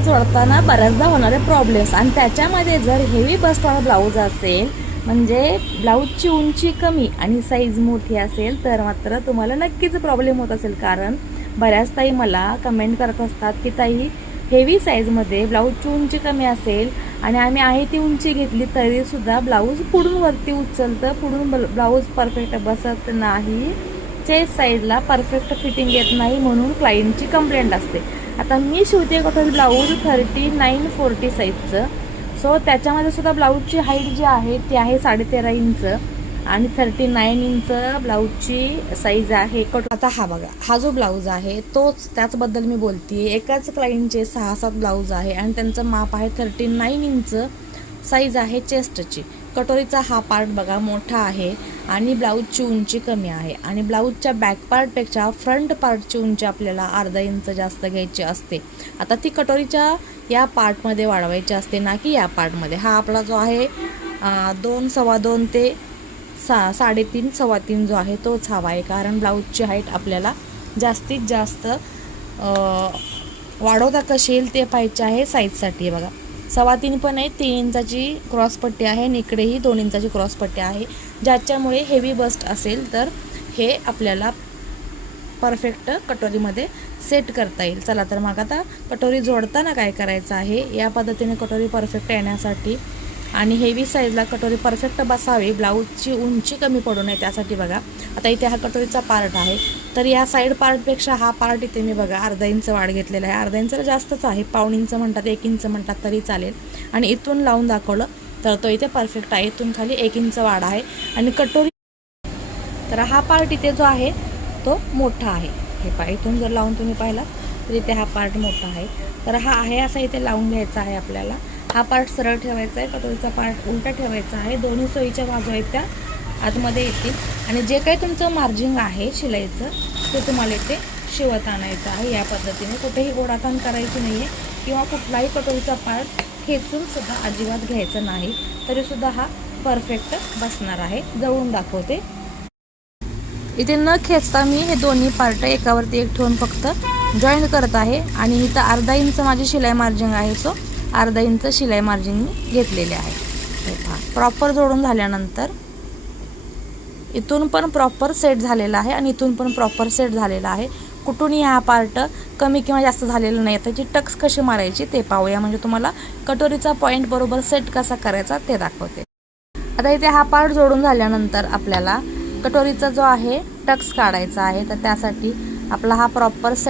Blouse जोडताना बऱ्याचदा होणारे प्रॉब्लेम्स, आणि त्याच्यामध्ये जर हेवी बस्टवाला ब्लाऊज असेल, म्हणजे ब्लाऊजची उंची कमी आणि साईज मोठी असेल, तर मात्र तुम्हाला नक्कीच प्रॉब्लेम होत असेल. कारण बऱ्याच ताई मला कमेंट करत असतात की ताई, हेवी साईजमध्ये ब्लाऊजची उंची कमी असेल आणि आम्ही आहे ती उंची घेतली तरीसुद्धा ब्लाऊज पुढून वरती उचलतं, पुढून ब्लाऊज परफेक्ट बसत नाही, चेस्ट साईजला परफेक्ट फिटिंग येत नाही, म्हणून क्लायंटची कंप्लेंट असते. आता मी शिवते कटोरी ब्लाऊज 39-40 साईजचं. सो त्याच्यामध्ये सुद्धा ब्लाऊजची हाईट जी आहे ती आहे 13.5 इंच आणि 39 इंच ब्लाऊजची साईज आहे. आता हा बघा, हा जो ब्लाऊज आहे तोच, त्याचबद्दल मी बोलते. एकाच क्लायंटचे 6-7 ब्लाऊज आहे आणि त्यांचं माप आहे 39 इंच साईज आहे चेस्टची. कटोरीचा हा पार्ट बघा मोठा आहे आणि ब्लाऊजची उंची कमी आहे, आणि ब्लाऊजच्या बॅक पार्टपेक्षा फ्रंट पार्टची उंची आपल्याला अर्धा इंच जास्त घ्यायची असते. आता ती कटोरीच्या या पार्टमध्ये वाढवायची असते, ना की या पार्टमध्ये. हा आपला जो आहे 2, 2.25 ते 3.5, 3.25 जो आहे तोच हवा आहे. कारण ब्लाऊजची हाईट आपल्याला जास्तीत जास्त वाढवता कशी येईल ते पाहिजे आहे साईजसाठी. बघा 3.25 पण आहे, 3 इंचाची क्रॉसपट्टी आहे आणि इकडेही 2 इंचाची क्रॉसपट्टी आहे, ज्याच्यामुळे हेवी बस्ट असेल तर हे आपल्याला परफेक्ट कटोरीमध्ये सेट करता येईल. चला तर मग आता कटोरी जोडताना काय करायचं आहे, या पद्धतीने कटोरी परफेक्ट येण्यासाठी आणि हेवी साईजला कटोरी परफेक्ट बसावी, ब्लाऊजची उंची कमी पडू नये त्यासाठी बघा. आता इथे हा कटोरीचा पार्ट आहे, तर या साईड पार्टपेक्षा हा पार्ट इथे मी बघा अर्धा इंच वाढ घेतलेला आहे. अर्धा इंच जास्तच आहे, 1.25 इंच म्हणतात, 1 इंच म्हणतात तरी चालेल. आणि इथून लावून दाखवलं तर तो इथे परफेक्ट आहे. इथून खाली 1 इंच वाढ आहे आणि कटोरी, तर हा पार्ट इथे जो आहे तो मोठा आहे. हे पहा, इथून जर लावून तुम्ही पाहिला तर इथे हा पार्ट मोठा आहे. तर हा आहे असा इथे लावून घ्यायचा आहे आपल्याला. हा पार्ट सरळ ठेवायचा आहे, कटोरीचा पार्ट उलटा ठेवायचा आहे. दोन्ही सोयीच्या बाजू आहेत त्या आतमध्ये येतील, आणि जे काही तुमचं मार्जिंग आहे शिलाईचं ते तुम्हाला इथे शिवत आणायचं आहे. या पद्धतीने कुठेही ओढाताण करायची नाही आहे, किंवा कुठलाही कटोरीचा पार्ट खेचून सुद्धा अजिबात घ्यायचं नाही, तरीसुद्धा हा परफेक्ट बसणार आहे. जवळून दाखवते. इथे न खेचता मी हे दोन्ही पार्ट एकावरती एक ठेवून फक्त जॉईंट करत आहे, आणि इथं अर्धा इंच माझी शिलाई मार्जिंग आहे. सो अर्धा इंच शिलाई मार्जिन मी घेतलेले आहे. हे पहा, प्रॉपर जोडून झाल्यानंतर इथून पण प्रॉपर सेट झालेला आहे आणि इथून पण प्रॉपर सेट झालेला आहे. कुठूनही हा पार्ट कमी किंवा जास्त झालेला नाही. त्याची टक्स कशी मारायची ते पाहूया, म्हणजे तुम्हाला कटोरीचा पॉईंट बरोबर सेट कसा करायचा ते दाखवते. आता इथे हा पार्ट जोडून झाल्यानंतर आपल्याला कटोरीचा जो आहे टक्स काढायचा आहे, तर त्यासाठी आपला हा प्रॉपर सेट